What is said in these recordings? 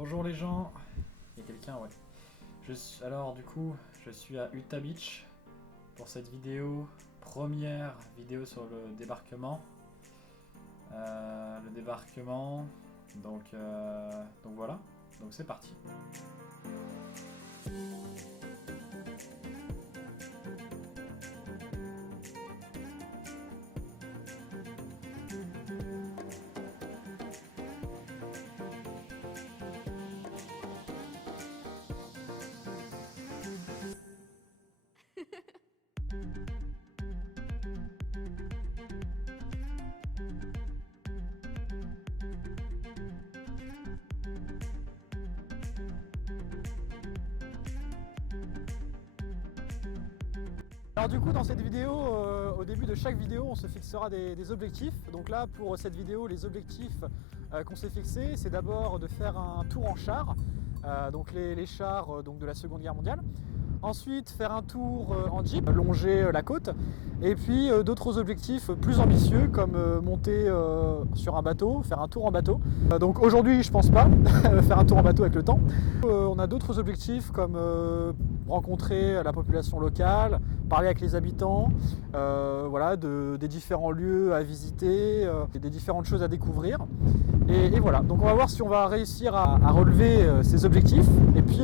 Bonjour les gens, il y a quelqu'un, ouais. Alors du coup, je suis à Utah Beach pour cette vidéo, première vidéo sur le débarquement. Donc voilà, donc c'est parti. Alors du coup dans cette vidéo, au début de chaque vidéo on se fixera des objectifs. Donc là pour cette vidéo les objectifs qu'on s'est fixés c'est d'abord de faire un tour en char, donc les chars donc de la Seconde Guerre mondiale. Ensuite faire un tour en jeep, longer la côte. Et puis d'autres objectifs plus ambitieux comme monter sur un bateau, faire un tour en bateau. Donc aujourd'hui je pense pas faire un tour en bateau avec le temps. On a d'autres objectifs comme rencontrer la population locale, parler avec les habitants, voilà, des différents lieux à visiter, des différentes choses à découvrir. Et voilà, donc on va voir si on va réussir à relever ces objectifs et puis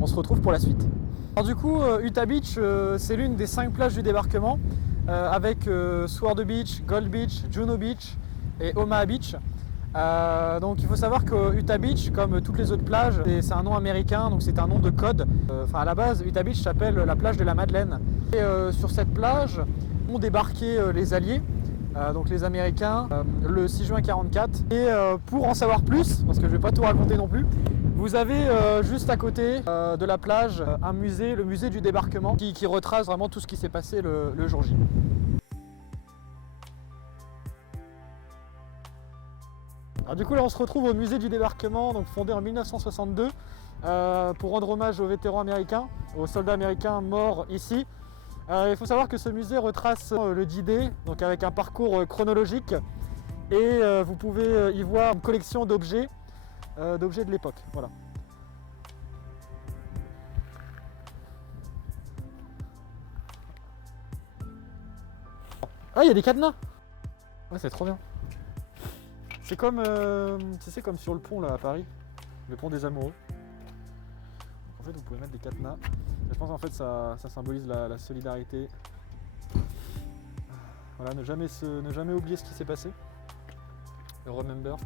on se retrouve pour la suite. Alors du coup, Utah Beach, c'est l'une des 5 plages du débarquement avec Sword Beach, Gold Beach, Juno Beach et Omaha Beach. Donc il faut savoir que Utah Beach, comme toutes les autres plages, c'est un nom américain, donc c'est un nom de code. À la base, Utah Beach s'appelle la plage de la Madeleine. Et sur cette plage ont débarqué les Alliés, donc les Américains, le 6 juin 1944. Et pour en savoir plus, parce que je ne vais pas tout raconter non plus, vous avez juste à côté de la plage un musée, le musée du débarquement, qui retrace vraiment tout ce qui s'est passé le jour J. Alors du coup là on se retrouve au musée du débarquement, donc fondé en 1962, pour rendre hommage aux vétérans américains, aux soldats américains morts ici. Il faut savoir que ce musée retrace le D-Day, donc avec un parcours chronologique, et vous pouvez y voir une collection d'objets de l'époque. Voilà. Ah, il y a des cadenas! Ouais, c'est trop bien. C'est comme, tu sais, comme sur le pont là à Paris, le pont des Amoureux. Donc, en fait, vous pouvez mettre des cadenas. Et je pense en fait ça symbolise la solidarité. Voilà, ne jamais oublier ce qui s'est passé. Remember.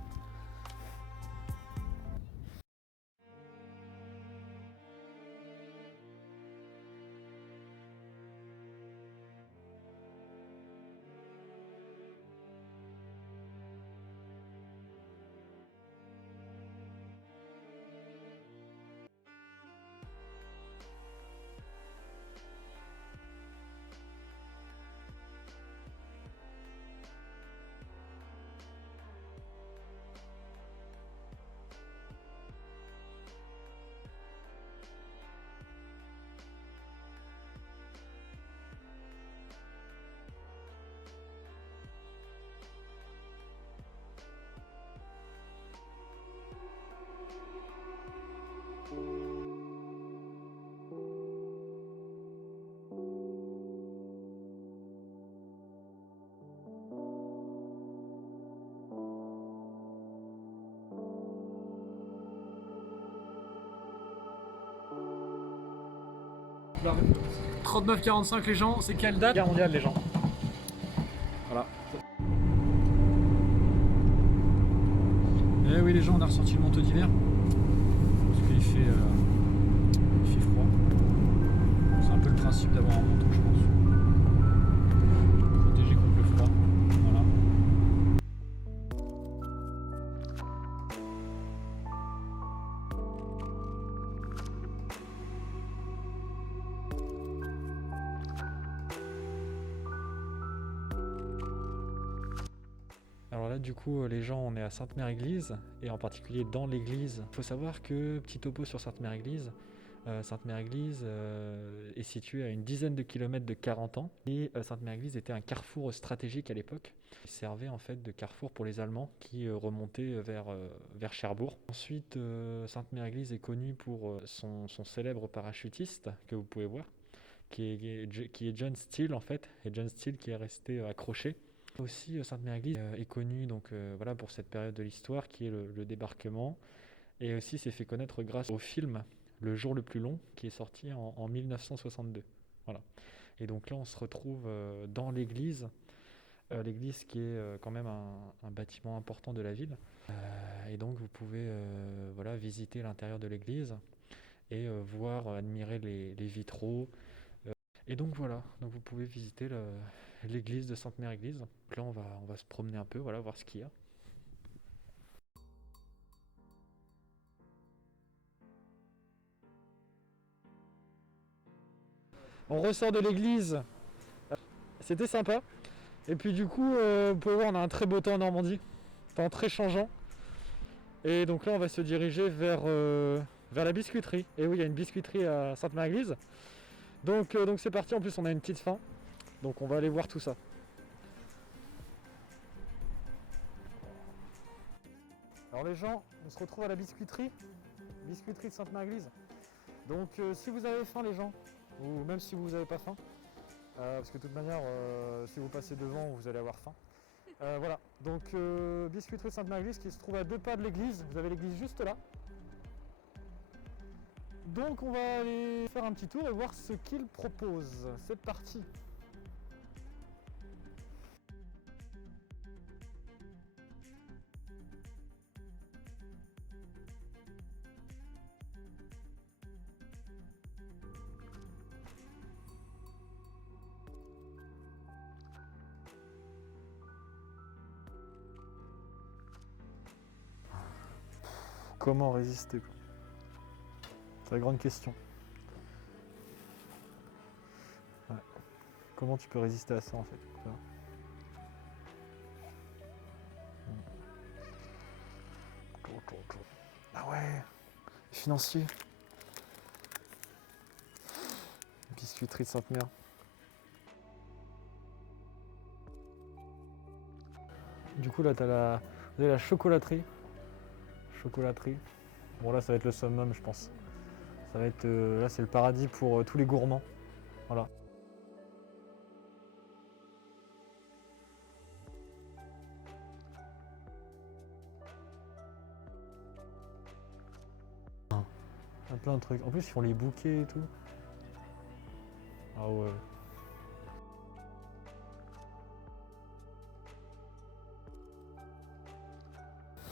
Alors, 39-45 les gens, c'est quelle date? Guerre mondiale les gens. Voilà. Et oui les gens, on a ressorti le manteau d'hiver. Parce qu'il fait froid. C'est un peu le principe d'avoir un manteau je pense. Protéger contre le froid. Voilà. Alors là du coup les gens on est à Sainte-Mère-Église et en particulier dans l'église. Il faut savoir que, petit topo sur Sainte-Mère-Église, Sainte-Mère-Église est située à une dizaine de kilomètres de Carentan et Sainte-Mère-Église était un carrefour stratégique à l'époque. Il servait en fait de carrefour pour les Allemands qui remontaient vers Cherbourg. Ensuite, Sainte-Mère-Église est connue pour son célèbre parachutiste que vous pouvez voir, qui est John Steele en fait, et John Steele qui est resté accroché. Aussi, Sainte-Mère-Église est connue donc, voilà, pour cette période de l'histoire qui est le débarquement, et aussi s'est fait connaître grâce au film Le jour le plus long qui est sorti en 1962. Voilà. Et donc là, on se retrouve dans l'église qui est quand même un bâtiment important de la ville. Et donc vous pouvez voilà, visiter l'intérieur de l'église et voir, admirer les vitraux. Et donc voilà, donc vous pouvez visiter l'église de Sainte-Mère-Église. Donc là, on va se promener un peu, voilà, voir ce qu'il y a. On ressort de l'église, c'était sympa. Et puis du coup, vous pouvez voir, on a un très beau temps en Normandie, temps très changeant. Et donc là, on va se diriger vers la biscuiterie. Et oui, il y a une biscuiterie à Sainte-Mère-Église. Donc c'est parti, en plus on a une petite faim. Donc on va aller voir tout ça. Alors les gens, on se retrouve à la biscuiterie de Sainte-Mère-Église. Donc si vous avez faim les gens, ou même si vous n'avez pas faim, parce que de toute manière, si vous passez devant, vous allez avoir faim. Voilà, donc biscuiterie de Sainte-Mère-Église qui se trouve à 2 pas de l'église. Vous avez l'église juste là. Donc on va aller faire un petit tour et voir ce qu'ils proposent. C'est parti. Comment résister? C'est la grande question. Ouais. Comment tu peux résister à ça en fait? Ah ouais, financier. Biscuiterie de Sainte-Mère. Du coup là vous avez la chocolaterie. Bon là ça va être le summum je pense. Ça va être là c'est le paradis pour tous les gourmands. Voilà. Il y a plein de trucs. En plus ils font les bouquets et tout. Ah ouais.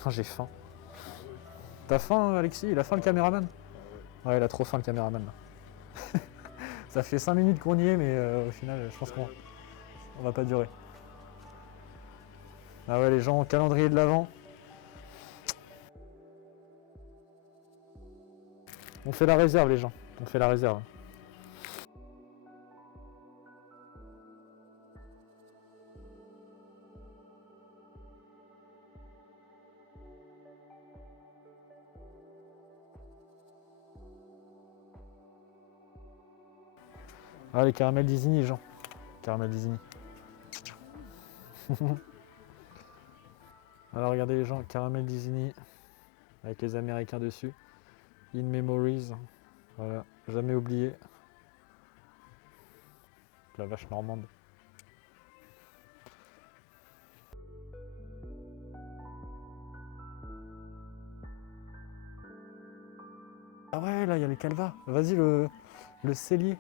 Ah, j'ai faim. T'as faim Alexis? Il a faim le caméraman? Ouais il a trop faim le caméraman là. Ça fait 5 minutes qu'on y est mais au final je pense qu'on va pas durer. Ah ouais les gens, calendrier de l'Avent. On fait la réserve les gens, on fait la réserve. Ah les caramels d'Isigny les gens. Caramel d'Isigny. Alors regardez les gens, caramel d'Isigny avec les Américains dessus. In Memories. Voilà, jamais oublié. La vache normande. Ah ouais, là il y a les calvas. Vas-y le cellier.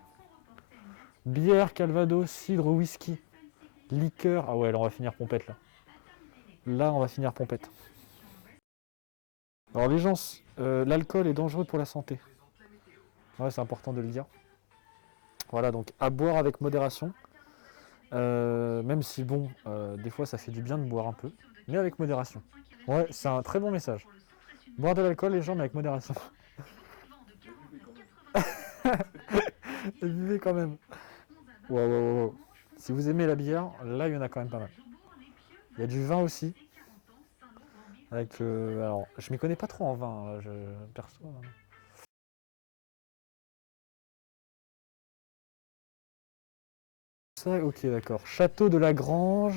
Bière, calvados, cidre, whisky, liqueur. Ah ouais, là on va finir pompette là. Là on va finir pompette. Alors les gens, l'alcool est dangereux pour la santé. Ouais, c'est important de le dire. Voilà, donc à boire avec modération. Même si bon, des fois ça fait du bien de boire un peu, mais avec modération. Ouais, c'est un très bon message. Boire de l'alcool les gens, mais avec modération. Et buvez quand même. Wow. Si vous aimez la bière, là il y en a quand même pas mal. Il y a du vin aussi. Avec alors, je m'y connais pas trop en vin, perso. ça, ok, d'accord. Château de la Grange.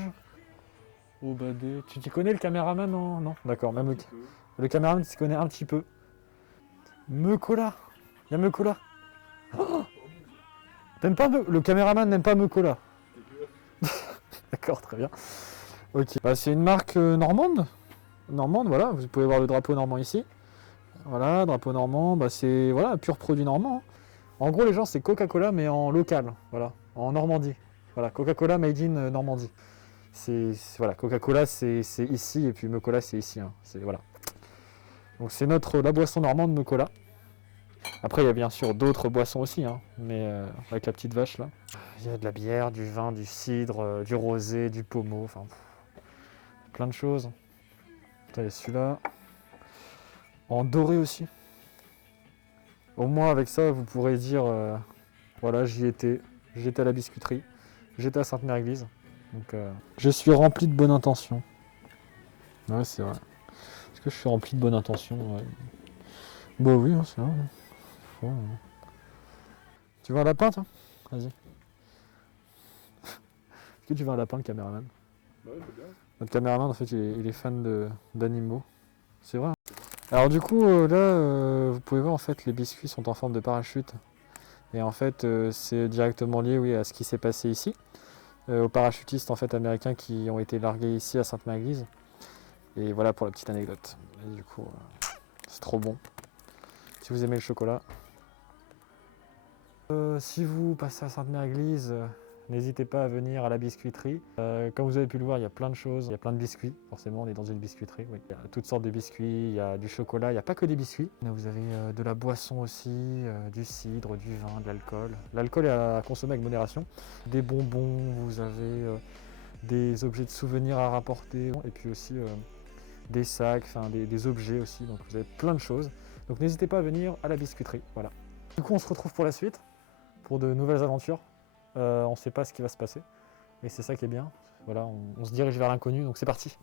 Obadé. Tu t'y connais le caméraman? Non, non, d'accord, même le caméraman s'y connaît un petit peu. Mekola. Il y a Mekola. Oh, t'aimes pas le caméraman n'aime pas Mekola. D'accord, très bien. Ok. Bah, c'est une marque normande. Normande, voilà. Vous pouvez voir le drapeau normand ici. Voilà, drapeau normand. Bah, c'est voilà, pur produit normand. Hein. En gros, les gens, c'est Coca-Cola, mais en local. Voilà, en Normandie. Voilà, Coca-Cola made in Normandie. Voilà, Coca-Cola, c'est ici, et puis Mekola, c'est ici. Hein. Voilà. Donc, c'est la boisson normande Mekola. Après, il y a bien sûr d'autres boissons aussi, hein, mais avec la petite vache là. Il y a de la bière, du vin, du cidre, du rosé, du pommeau, enfin plein de choses. Il y a celui-là. En doré aussi. Au moins avec ça, vous pourrez dire, voilà, j'y étais. J'étais à la biscuiterie. J'étais à Sainte-Mère-Église. Donc, je suis rempli de bonnes intentions. Ouais, c'est vrai. Est-ce que je suis rempli de bonnes intentions? Ouais. Bah oui, hein, c'est vrai. Ouais. Tu veux un lapin, toi? Vas-y. Est-ce que tu veux un lapin, le caméraman? Ouais, c'est bien. Notre caméraman, en fait, il est fan d'animaux. C'est vrai. Hein. Alors du coup, là, vous pouvez voir, en fait, les biscuits sont en forme de parachute. Et en fait, c'est directement lié, oui, à ce qui s'est passé ici. Aux parachutistes, en fait, américains qui ont été largués ici à Sainte-Mère-Église. Et voilà pour la petite anecdote. Et du coup, c'est trop bon. Si vous aimez le chocolat. Si vous passez à Sainte-Mère-Église, n'hésitez pas à venir à la biscuiterie. Comme vous avez pu le voir, il y a plein de choses. Il y a plein de biscuits. Forcément, on est dans une biscuiterie. Oui. Il y a toutes sortes de biscuits. Il y a du chocolat. Il n'y a pas que des biscuits. Vous avez de la boisson aussi, du cidre, du vin, de l'alcool. L'alcool est à consommer avec modération. Des bonbons, vous avez des objets de souvenirs à rapporter. Et puis aussi des sacs, des objets aussi. Donc vous avez plein de choses. Donc n'hésitez pas à venir à la biscuiterie. Voilà. Du coup, on se retrouve pour la suite, pour de nouvelles aventures. On ne sait pas ce qui va se passer, mais c'est ça qui est bien. Voilà, on se dirige vers l'inconnu, donc c'est parti.